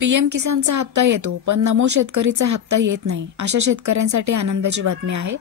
PM किसानचा हप्ता येतो पण नमो शेतकरीचा हप्ता येत नाही, अशा शेतकऱ्यांसाठी आनंदाची बातमी आहे।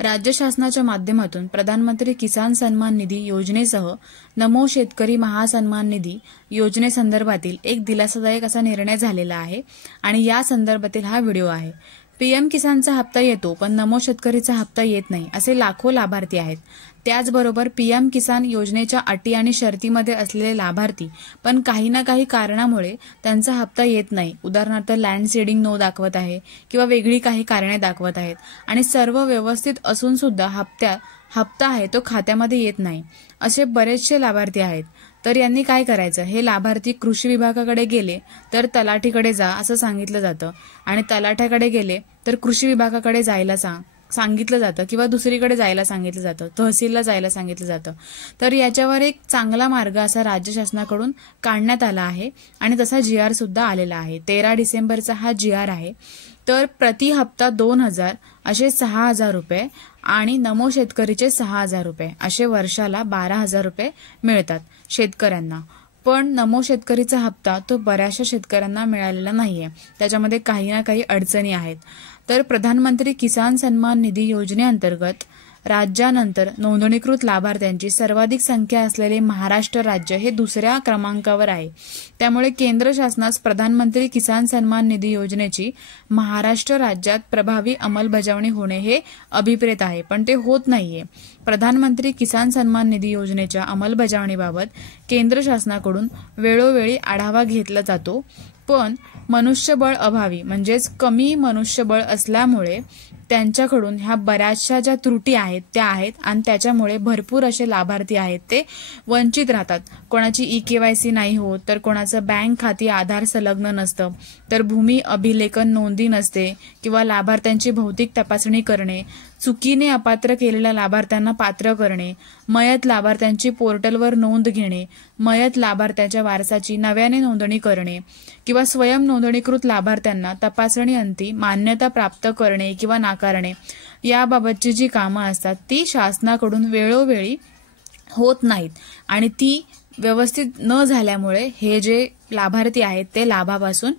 राज्य शासनाच्या माध्यमातून प्रधानमंत्री किसान सन्मान निधी योजनेसह नमो शेतकरी महासन्मान निधी योजनेसंदर्भातील एक दिलासादायक असा निर्णय झालेला आहे आणि या संदर्भातील हा व्हिडिओ आहे। पीएम किसानचा हप्ता येतो पण नमो शेतकरीचा हप्ता येत नाही असे लाखो लाभार्थी आहेत। त्याचबरोबर पीएम किसान योजनेच्या अटी आणि शर्तीमध्ये असलेले लाभार्थी पण काही ना काही कारणामुळे त्यांचा हप्ता येत नाही, उदाहरणार्थ लँड सीडिंग नो दाखवत आहे किंवा वेगळी काही कारणे दाखवत आहेत आणि सर्व व्यवस्थित असून सुद्धा हप्ता आहे तो खात्यामध्ये येत नाही, असे बरेचसे लाभार्थी आहेत। तर यांनी काय करायचं, हे लाभार्थी कृषी विभागाकडे गेले तर तलाठीकडे जा असं सांगितलं जातं आणि तलाठ्याकडे गेले तर कृषी विभागाकडे जायला सांगितलं जातं किंवा दुसरीकडे जायला सांगितलं जातं, तहसीलला जायला सांगितलं जातं। तर याच्यावर एक चांगला मार्ग असा राज्य शासनाकडून काढण्यात आला आहे आणि तसा जीआर सुद्धा आलेला आहे। 13 डिसेंबरचा हा जीआर आहे। तर प्रति हप्ता 2000 असे 6000 रुपये आणि नमो शेतकरीचे 6000 रुपये असे वर्षाला 12000 रुपये मिळतात शेतकऱ्यांना। पण नमो शेतकरीचा हप्ता तो बऱ्याचशा शेतकऱ्यांना मिळालेला नाहीये, त्याच्यामध्ये काही ना काही अडचणी आहेत। तर प्रधानमंत्री किसान सन्मान निधी योजनेअंतर्गत राज्यानंतर नोंदणीकृत लाभार्थ्यांची सर्वाधिक संख्या असलेले महाराष्ट्र राज्य हे दुसऱ्या क्रमांकावर आहे। त्यामुळे केंद्र शासनास प्रधानमंत्री किसान सन्मान निधी योजनेची महाराष्ट्र राज्यात प्रभावी अंमलबजावणी होणे हे अभिप्रेत आहे, पण ते होत नाहीये। प्रधानमंत्री किसान सन्मान निधी योजनेच्या अंमलबजावणीबाबत केंद्र शासनाकडून वेळोवेळी आढावा घेतला जातो, पण मनुष्यबळ अभावी म्हणजेच कमी मनुष्यबळ असल्यामुळे त्यांच्याकडून ह्या बऱ्याचशा ज्या त्रुटी आहेत त्या आहेत आणि त्याच्यामुळे भरपूर असे लाभार्थी आहेत ते वंचित राहतात। कोणाची ई-केवायसी नाही होत, तर कोणाचं बँक खाती आधार संलग्न नसतं, तर भूमी अभिलेखन नोंदी नसते किंवा लाभार्थ्यांची भौतिक तपासणी करणे, चुकीने अपात्र केलेल्या लाभार्थ्यांना पात्र करणे, मयत लाभार्थ्यांची पोर्टलवर नोंद घेणे, मयत लाभार्थ्याच्या वारसाची नव्याने नोंदणी करणे किंवा स्वयं नोंदणीकृत लाभार्थ्यांना तपासणीअंती मान्यता प्राप्त करणे किंवा नाकारणे, याबाबतची जी कामं असतात ती शासनाकडून वेळोवेळी होत नाहीत आणि ती व्यवस्थित न झाल्यामुळे हे जे लाभार्थी आहेत ते लाभापासून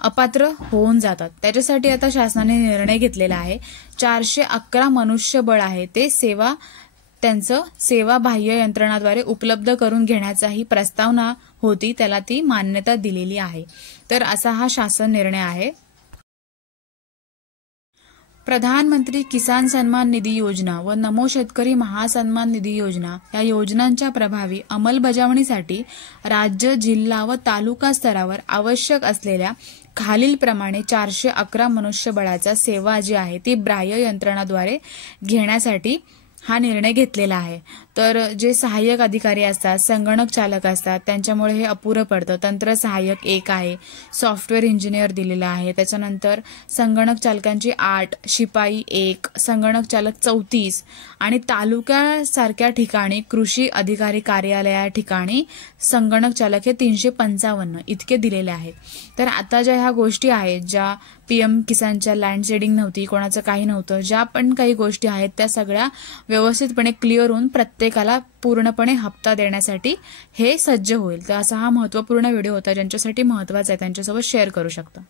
अपात्र होऊन जातात। त्याच्यासाठी आता शासनाने निर्णय घेतलेला आहे। 411 मनुष्यबळ आहे ते त्यांचं सेवा बाह्य यंत्रणाद्वारे उपलब्ध करून घेण्याचाही प्रस्तावना होती, त्याला ती मान्यता दिलेली आहे। तर असा हा शासन निर्णय आहे। प्रधानमंत्री किसान सन्मान निधी योजना व नमो शेतकरी महासन्मान निधी योजना या योजनांच्या प्रभावी अंमलबजावणीसाठी राज्य, जिल्हा व तालुका स्तरावर आवश्यक असलेल्या खालीलप्रमाणे 411 मनुष्यबळाचा सेवा जी आहे ती बाह्य यंत्रणाद्वारे घेण्यासाठी हा निर्णय घेतलेला आहे। तर जे सहाय्यक अधिकारी असतात, संगणक चालक असतात, त्यांच्यामुळे हे अपुरं पडतं। तंत्र सहाय्यक 1 आहे, सॉफ्टवेअर इंजिनियर दिलेला आहे, त्याच्यानंतर संगणक चालकांची 8, शिपाई 1, संगणक चालक 34 आणि तालुक्यासारख्या ठिकाणी कृषी अधिकारी कार्यालया ठिकाणी संगणक चालक हे 355 इतके दिलेले आहेत। तर आता ज्या ह्या गोष्टी आहेत, ज्या पीएम किसानच्या लँड सीडिंग नव्हती, कोणाचं काही नव्हतं, ज्या पण काही गोष्टी आहेत त्या सगळ्या व्यवस्थितपणे क्लिअर होऊन प्रत्येकाला पूर्णपणे हप्ता देण्यासाठी हे सज्ज होईल। तर असा हा महत्त्वपूर्ण व्हिडिओ होता, ज्यांच्यासाठी महत्त्वाचा आहे त्यांच्यासोबत शेअर करू शकता।